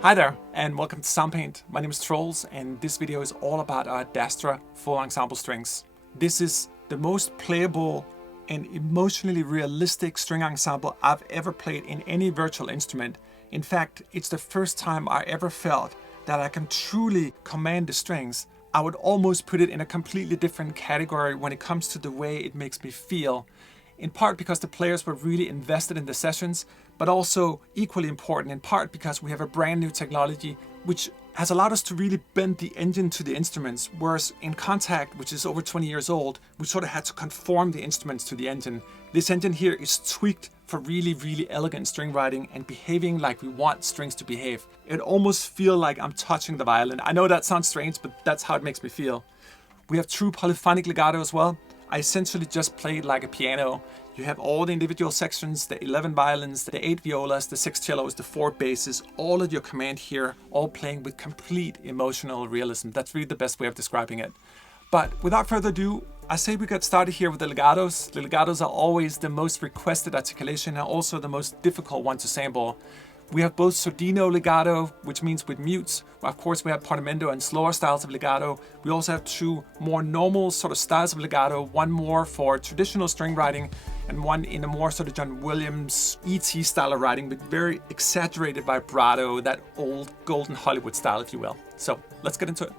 Hi there, and welcome to Soundpaint. My name is Troels, and this video is all about our Adastra Ensemble Strings. This is the most playable and emotionally realistic string ensemble I've ever played in any virtual instrument. In fact, it's the first time I ever felt that I can truly command the strings. I would almost put it in a completely different category when it comes to the way it makes me feel. In part because the players were really invested in the sessions, but also equally important in part because we have a brand new technology which has allowed us to really bend the engine to the instruments, whereas in Contact, which is over 20 years old, we sort of had to conform the instruments to the engine. This engine here is tweaked for really elegant string writing and behaving like we want strings to behave. It almost feels like I'm touching the violin. I know that sounds strange, but that's how it makes me feel. We have true polyphonic legato as well. I essentially just played like a piano. You have all the individual sections, the 11 violins, the 8 violas, the 6 cellos, the 4 basses, all at your command here, all playing with complete emotional realism. That's really the best way of describing it. But without further ado, I say we get started here with the legatos. The legatos are always the most requested articulation and also the most difficult one to sample. We have both Sordino legato, which means with mutes. Of course, we have Portamento and slower styles of legato. We also have two more normal sort of styles of legato, one more for traditional string writing and one in a more sort of John Williams E.T. style of writing with very exaggerated vibrato, that old golden Hollywood style, if you will. So let's get into it.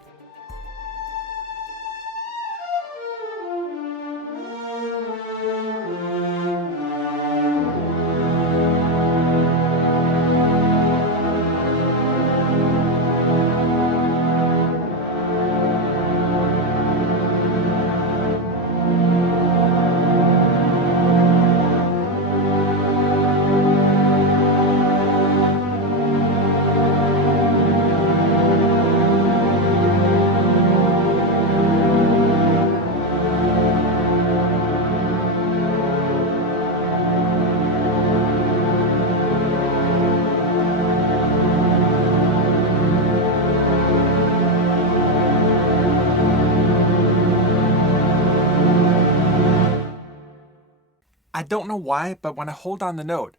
I don't know why, but when I hold down the note,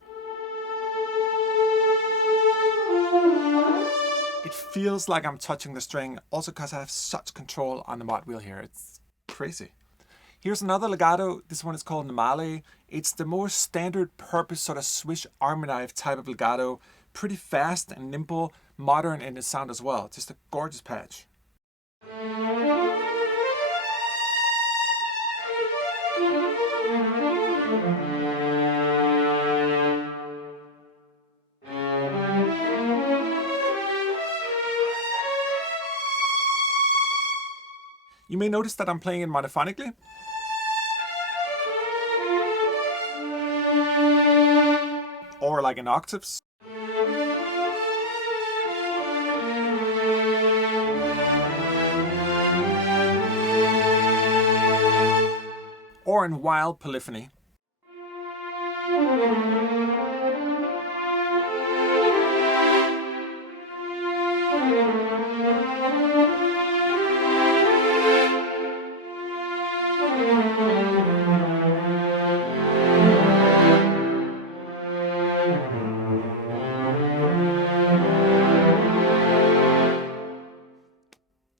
it feels like I'm touching the string, also because I have such control on the mod wheel here. It's crazy. Here's another legato. This one is called Normale. It's the more standard purpose sort of Swiss army knife type of legato. Pretty fast and nimble, modern in its sound as well. Just a gorgeous patch. You may notice that I'm playing it monophonically. Or like in octaves. Or in wild polyphony.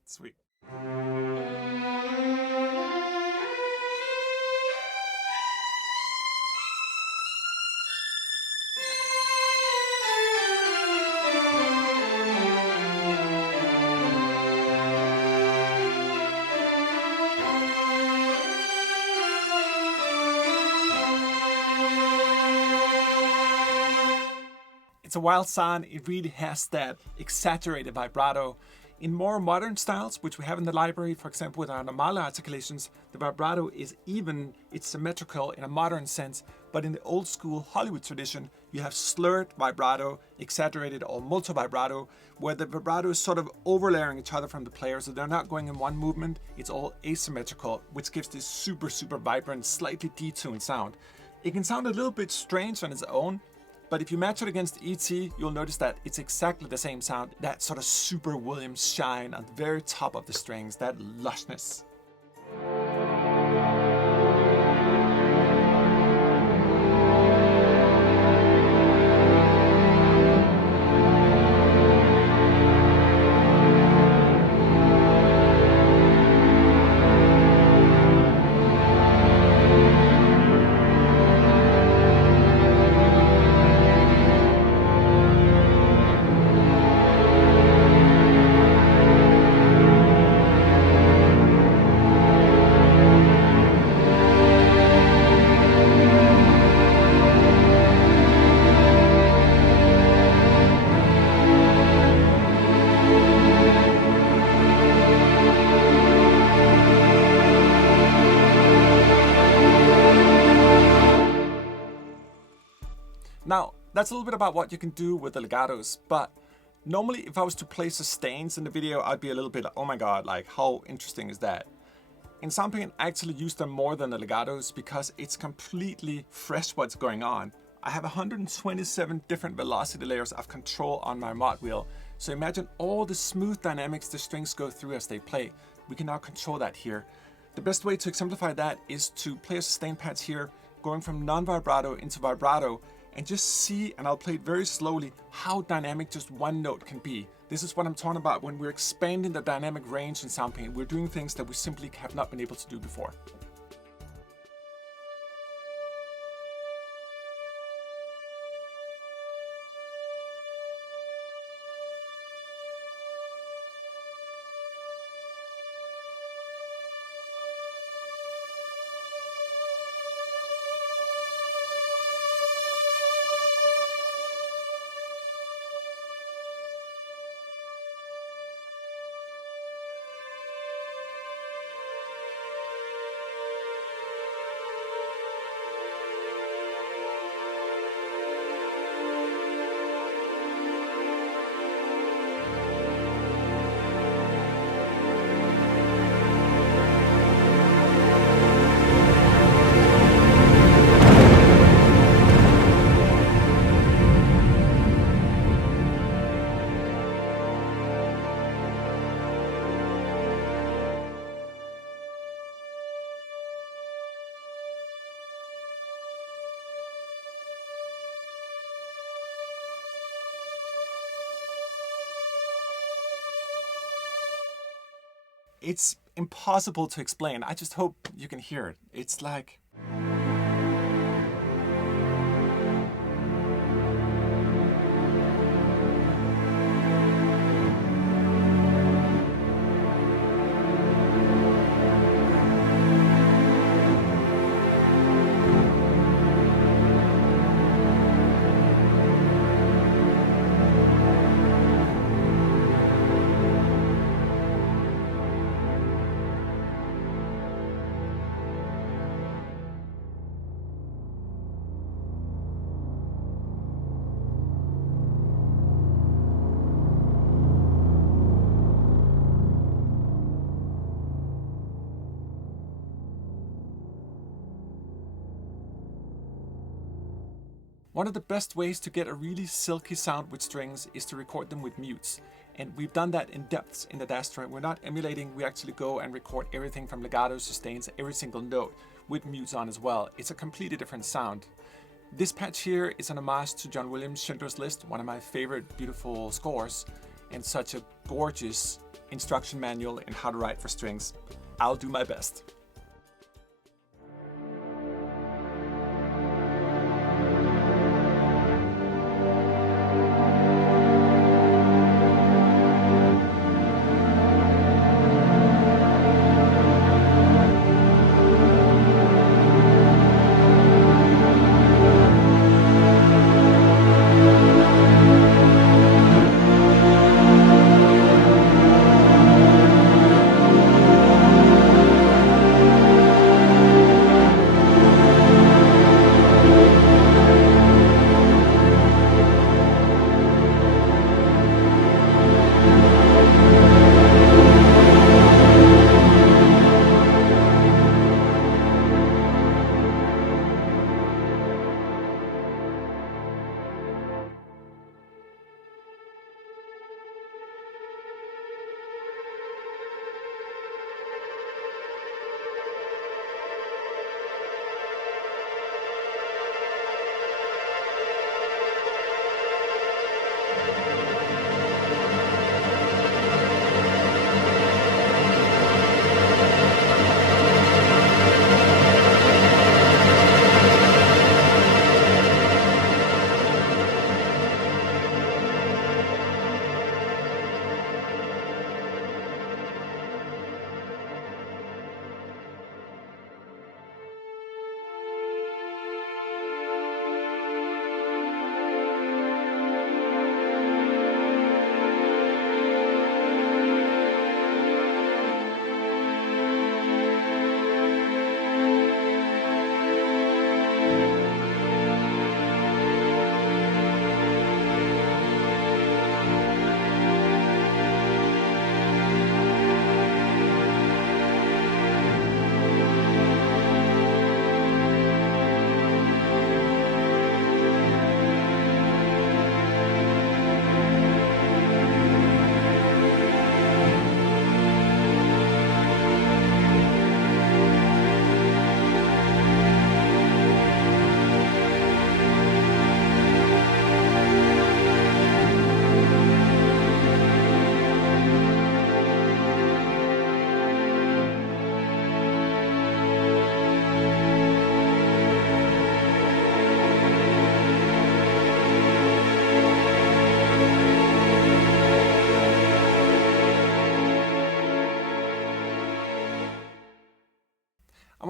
Sweet. It's a wild sound. It really has that exaggerated vibrato. In more modern styles, which we have in the library, for example with our Normale articulations, the vibrato is even, it's symmetrical in a modern sense, but in the old school Hollywood tradition, you have slurred vibrato, exaggerated or multi-vibrato, where the vibrato is sort of overlaying each other from the player, so they're not going in one movement, it's all asymmetrical, which gives this super vibrant, slightly detuned sound. It can sound a little bit strange on its own, but if you match it against E.T., you'll notice that it's exactly the same sound, that sort of super Williams shine on the very top of the strings, that lushness. Now, that's a little bit about what you can do with the legatos, but normally if I was to play sustains in the video, I'd be a little bit, oh my god, like how interesting is that? In Soundpaint, I actually use them more than the legatos because it's completely fresh what's going on. I have 127 different velocity layers of control on my mod wheel. So imagine all the smooth dynamics the strings go through as they play. We can now control that here. The best way to exemplify that is to play a sustain patch here, going from non-vibrato into vibrato, and just see, and I'll play it very slowly, how dynamic just one note can be. This is what I'm talking about when we're expanding the dynamic range in Soundpaint. We're doing things that we simply have not been able to do before. It's impossible to explain. I just hope you can hear it. It's like... One of the best ways to get a really silky sound with strings is to record them with mutes. And we've done that in depths in Adastra. We're not emulating, we actually go and record everything from legatos, sustains, every single note with mutes on as well. It's a completely different sound. This patch here is an homage to John Williams' Schindler's List, one of my favorite beautiful scores, and such a gorgeous instruction manual in how to write for strings. I'll do my best.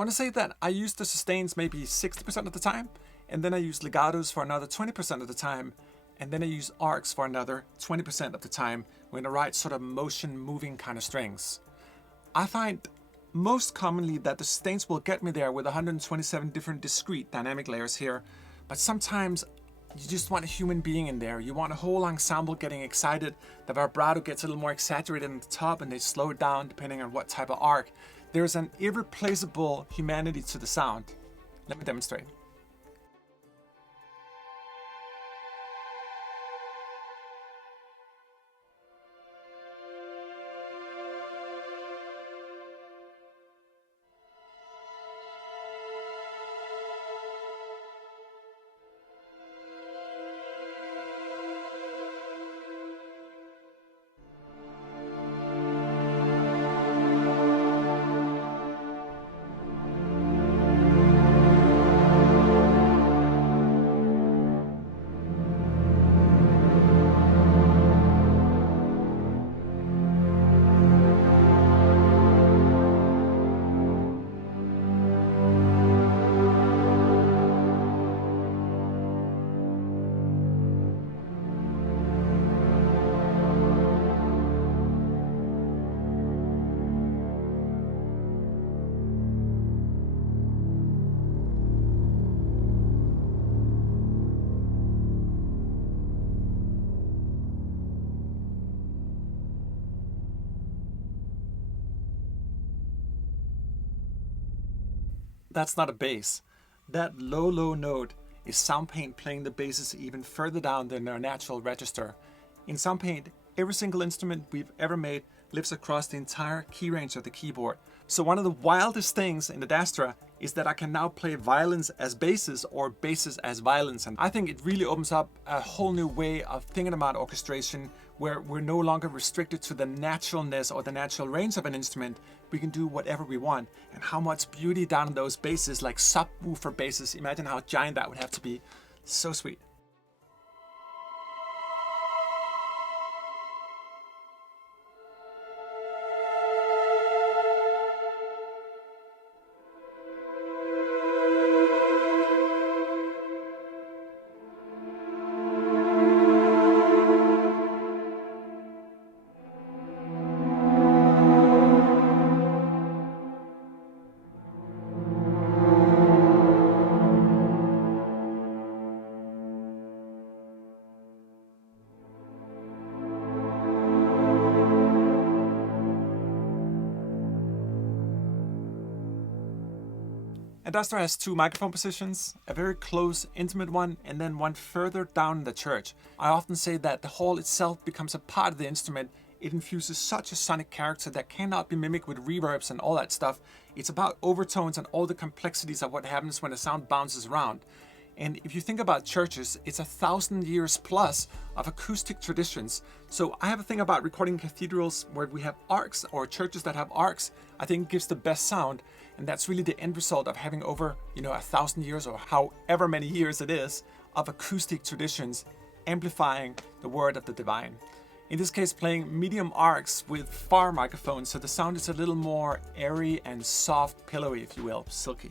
want to say that I use the sustains maybe 60% of the time, and then I use legatos for another 20% of the time, and then I use arcs for another 20% of the time when I write sort of motion moving kind of strings. I find most commonly that the sustains will get me there with 127 different discrete dynamic layers here, but sometimes you just want a human being in there. You want a whole ensemble getting excited. The vibrato gets a little more exaggerated at the top and they slow it down depending on what type of arc. There's an irreplaceable humanity to the sound. Let me demonstrate. That's not a bass. That low note is Soundpaint playing the basses even further down than their natural register. In Soundpaint, every single instrument we've ever made lives across the entire key range of the keyboard. So one of the wildest things in Adastra is that I can now play violins as basses or basses as violins. And I think it really opens up a whole new way of thinking about orchestration where we're no longer restricted to the naturalness or the natural range of an instrument. We can do whatever we want. And how much beauty down in those basses, like subwoofer basses. Imagine how giant that would have to be. So sweet. Adastra has two microphone positions, a very close, intimate one, and then one further down in the church. I often say that the hall itself becomes a part of the instrument. It infuses such a sonic character that cannot be mimicked with reverbs and all that stuff. It's about overtones and all the complexities of what happens when the sound bounces around. And if you think about churches, it's 1,000 years plus of acoustic traditions. So I have a thing about recording cathedrals where we have arcs, or churches that have arcs. I think gives the best sound. And that's really the end result of having over, 1,000 years or however many years it is of acoustic traditions amplifying the word of the divine. In this case, playing medium arcs with far microphones, so the sound is a little more airy and soft, pillowy, if you will, silky.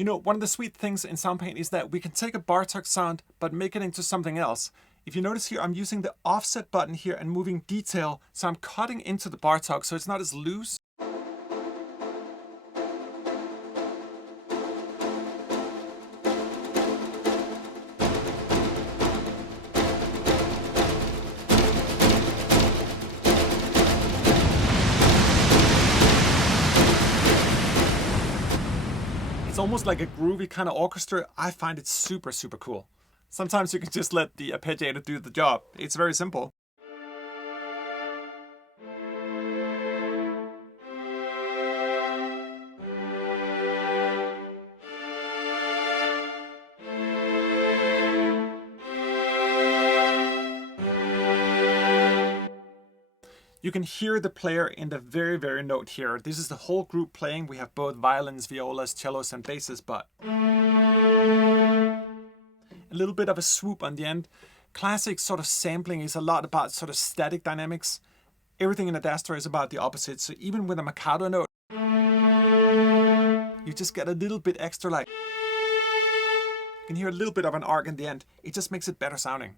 You know, one of the sweet things in Soundpaint is that we can take a Bartok sound, but make it into something else. If you notice here, I'm using the offset button here and moving detail, so I'm cutting into the Bartok, so it's not as loose. It's almost like a groovy kind of orchestra. I find it super, super cool. Sometimes you can just let the arpeggiator do the job. It's very simple. You can hear the player in the very, very note here. This is the whole group playing. We have both violins, violas, cellos, and basses, but a little bit of a swoop on the end. Classic sort of sampling is a lot about sort of static dynamics. Everything in Adastra is about the opposite. So even with a Marcato note, you just get a little bit extra, like, you can hear a little bit of an arc in the end. It just makes it better sounding.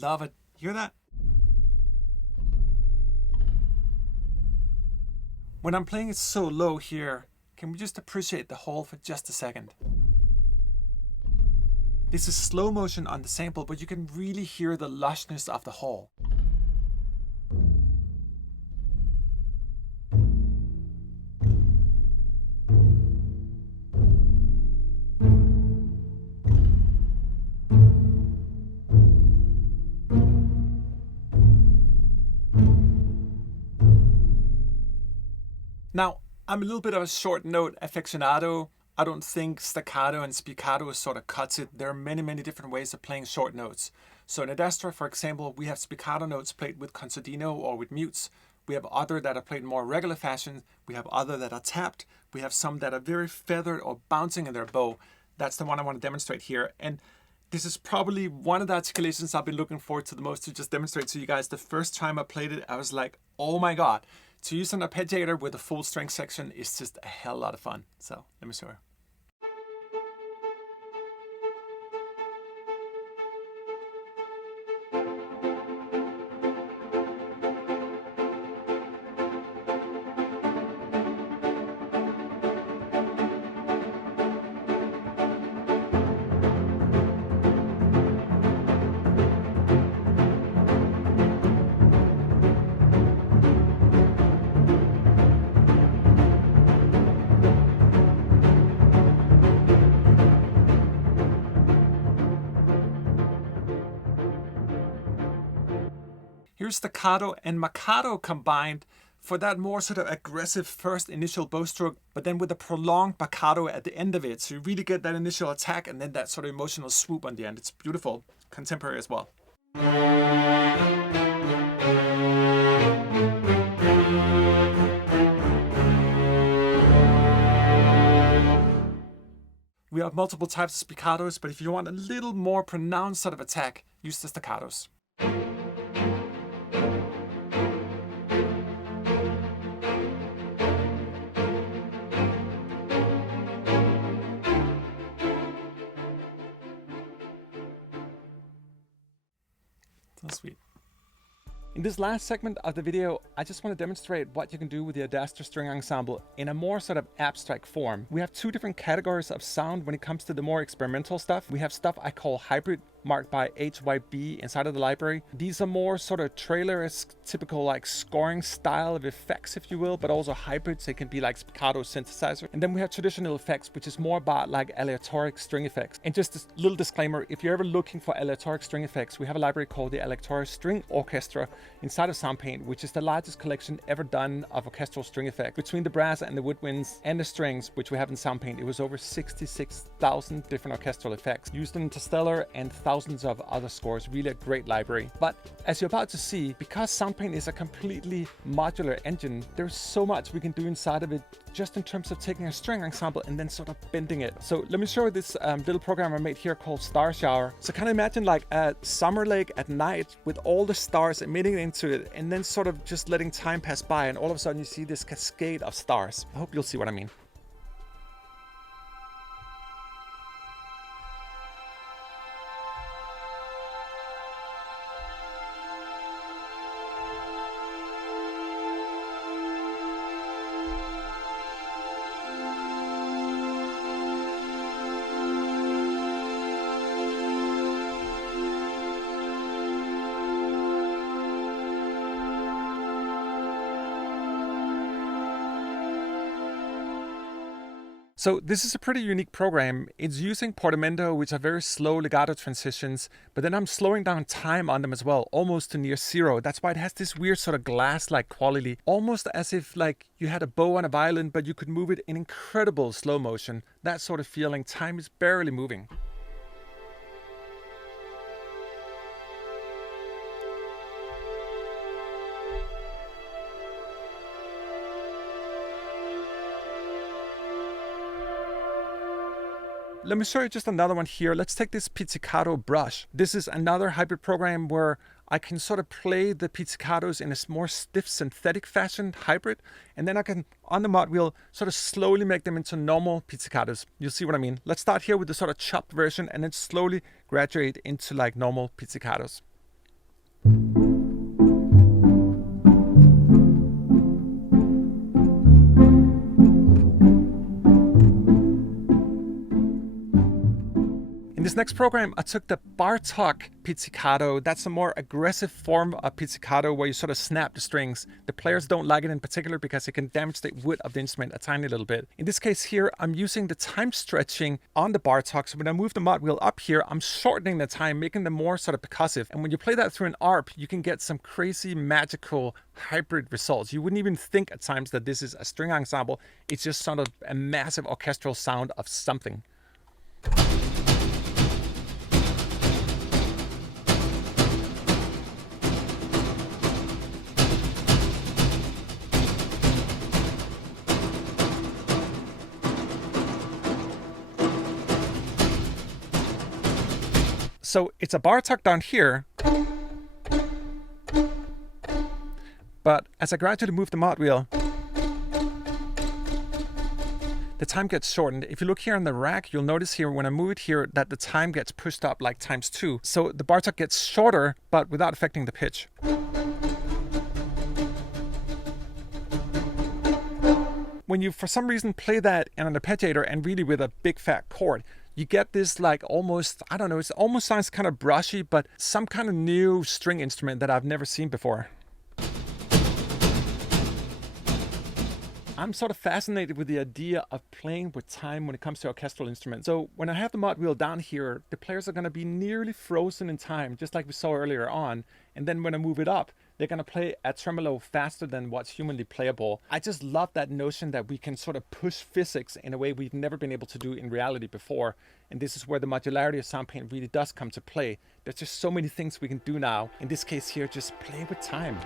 Love it. Hear that? When I'm playing it so low here, can we just appreciate the whole for just a second? This is slow motion on the sample, but you can really hear the lushness of the whole. Now, I'm a little bit of a short note aficionado. I don't think staccato and spiccato sort of cuts it. There are many, many different ways of playing short notes. So in Adastra, for example, we have spiccato notes played with Con Sordino or with mutes. We have other that are played in more regular fashion. We have other that are tapped. We have some that are very feathered or bouncing in their bow. That's the one I want to demonstrate here. And this is probably one of the articulations I've been looking forward to the most to just demonstrate to you guys. The first time I played it, I was like, oh my God. To use an arpeggiator with a full strength section is just a hell lot of fun. So let me show you. Here's staccato and Marcato combined for that more sort of aggressive first initial bow stroke, but then with a prolonged Marcato at the end of it. So you really get that initial attack and then that sort of emotional swoop on the end. It's beautiful, contemporary as well. We have multiple types of spiccatos, but if you want a little more pronounced sort of attack, use the staccatos. So sweet. In this last segment of the video, I just want to demonstrate what you can do with the Adastra string ensemble in a more sort of abstract form. We have two different categories of sound when it comes to the more experimental stuff. We have stuff I call hybrid marked by HYB inside of the library. These are more sort of trailer-esque, typical like scoring style of effects, if you will, but also hybrids. They can be like Spiccato synthesizer. And then we have traditional effects, which is more about like aleatoric string effects. And just a little disclaimer, if you're ever looking for aleatoric string effects, we have a library called the Aleatoric String Orchestra inside of Soundpaint, which is the largest collection ever done of orchestral string effects. Between the brass and the woodwinds and the strings, which we have in Soundpaint, it was over 66,000 different orchestral effects used in Interstellar and thousands of other scores. Really a great library. But as you're about to see, because Soundpaint is a completely modular engine, there's so much we can do inside of it just in terms of taking a string ensemble and then sort of bending it. So let me show you this little program I made here called Star Shower. So kind of imagine like a summer lake at night with all the stars emitting into it and then sort of just letting time pass by, and all of a sudden you see this cascade of stars. I hope you'll see what I mean. So this is a pretty unique program. It's using Portamento, which are very slow legato transitions, but then I'm slowing down time on them as well, almost to near zero. That's why it has this weird sort of glass-like quality, almost as if like you had a bow on a violin, but you could move it in incredible slow motion. That sort of feeling. Time is barely moving. Let me show you just another one here. Let's take this Pizzicato Brush. This is another hybrid program where I can sort of play the pizzicatos in a more stiff synthetic fashion hybrid, and then I can, on the mod wheel, sort of slowly make them into normal pizzicatos. You'll see what I mean. Let's start here with the sort of chopped version and then slowly graduate into like normal pizzicatos. In this next program, I took the Bartok Pizzicato. That's a more aggressive form of pizzicato where you sort of snap the strings. The players don't like it in particular because it can damage the wood of the instrument a tiny little bit. In this case here, I'm using the time stretching on the Bartok. So when I move the mod wheel up here, I'm shortening the time, making them more sort of percussive. And when you play that through an ARP, you can get some crazy magical hybrid results. You wouldn't even think at times that this is a string ensemble. It's just sort of a massive orchestral sound of something. So it's a Bartok down here, but as I gradually move the mod wheel, the time gets shortened. If you look here on the rack, you'll notice here when I move it here that the time gets pushed up like ×2. So the Bartok gets shorter, but without affecting the pitch. When you, for some reason, play that in an arpeggiator and really with a big fat chord, you get this like almost, I don't know, it almost sounds kind of brushy, but some kind of new string instrument that I've never seen before. I'm sort of fascinated with the idea of playing with time when it comes to orchestral instruments. So when I have the mod wheel down here, the players are going to be nearly frozen in time, just like we saw earlier on. And then when I move it up, they're going to play a tremolo faster than what's humanly playable. I just love that notion that we can sort of push physics in a way we've never been able to do in reality before. And this is where the modularity of Soundpaint really does come to play. There's just so many things we can do now. In this case here, just play with time.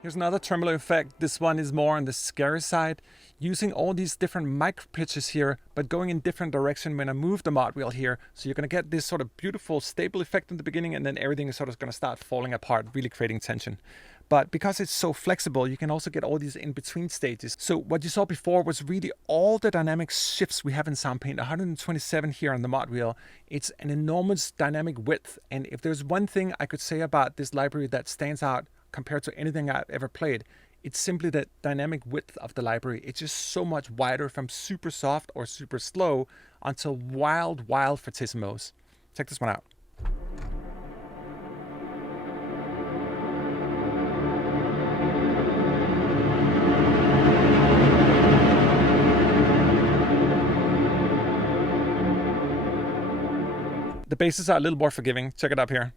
Here's another tremolo effect. This one is more on the scary side, using all these different micro pitches here, but going in different direction when I move the mod wheel here. So you're gonna get this sort of beautiful stable effect in the beginning, and then everything is sort of gonna start falling apart, really creating tension. But because it's so flexible, you can also get all these in-between stages. So what you saw before was really all the dynamic shifts we have in Soundpaint, 127 here on the mod wheel. It's an enormous dynamic width. And if there's one thing I could say about this library that stands out compared to anything I've ever played, it's simply the dynamic width of the library. It's just so much wider, from super soft or super slow until wild fortissimos. Check this one out. The basses are a little more forgiving. Check it up here.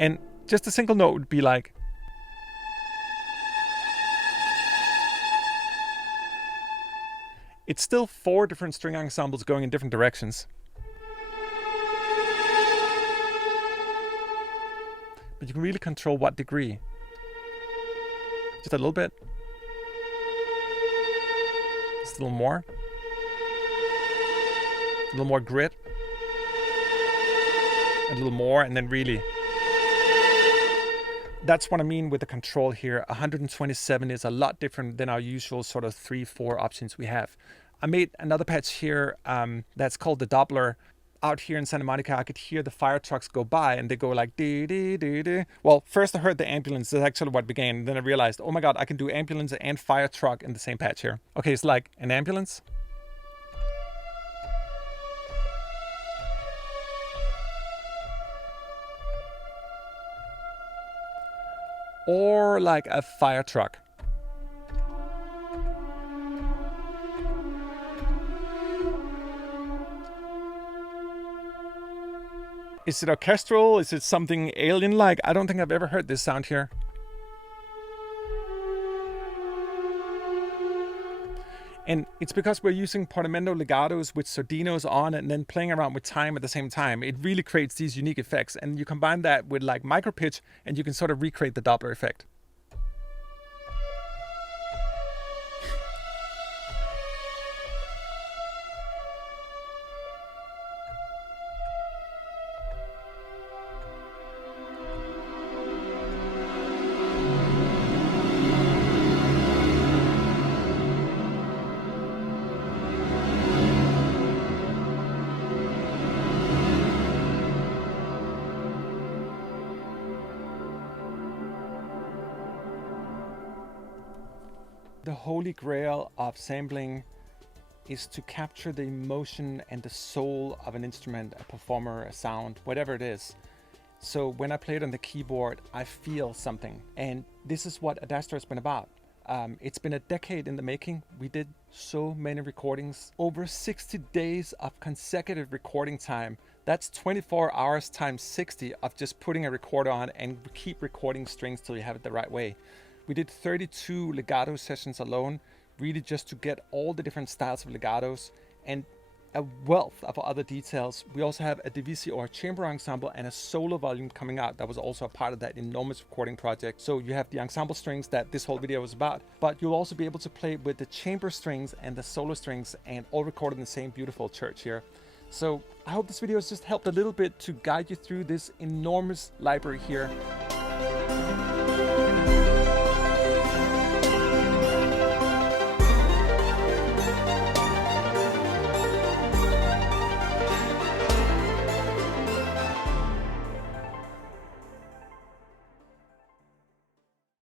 And just a single note would be like, it's still 4 different string ensembles going in different directions. But you can really control what degree. Just a little bit. Just a little more. A little more grit. A little more, and then really. That's what I mean with the control here. 127 is a lot different than our usual sort of 3-4 options we have. I made another patch here that's called the Doppler. Out here in Santa Monica, I could hear the fire trucks go by, and they go like dee dee dee dee. Well, first I heard the ambulance. That's actually what began. And then I realized, oh my god, I can do ambulance and fire truck in the same patch here. Okay, it's like an ambulance. Or like a fire truck. Is it orchestral? Is it something alien-like? I don't think I've ever heard this sound here. And it's because we're using Portamento legatos with Sordinos on and then playing around with time at the same time. It really creates these unique effects. And you combine that with like micro pitch, and you can sort of recreate the Doppler effect. The holy grail of sampling is to capture the emotion and the soul of an instrument, a performer, a sound, whatever it is. So when I play it on the keyboard, I feel something. And this is what Adastra has been about. It's been a decade in the making. We did so many recordings, over 60 days of consecutive recording time. That's 24 hours times 60 of just putting a recorder on and keep recording strings till you have it the right way. We did 32 legato sessions alone, really just to get all the different styles of legatos and a wealth of other details. We also have a divisi or a chamber ensemble and a solo volume coming out that was also a part of that enormous recording project. So you have the ensemble strings that this whole video was about, but you'll also be able to play with the chamber strings and the solo strings, and all recorded in the same beautiful church here. So I hope this video has just helped a little bit to guide you through this enormous library here.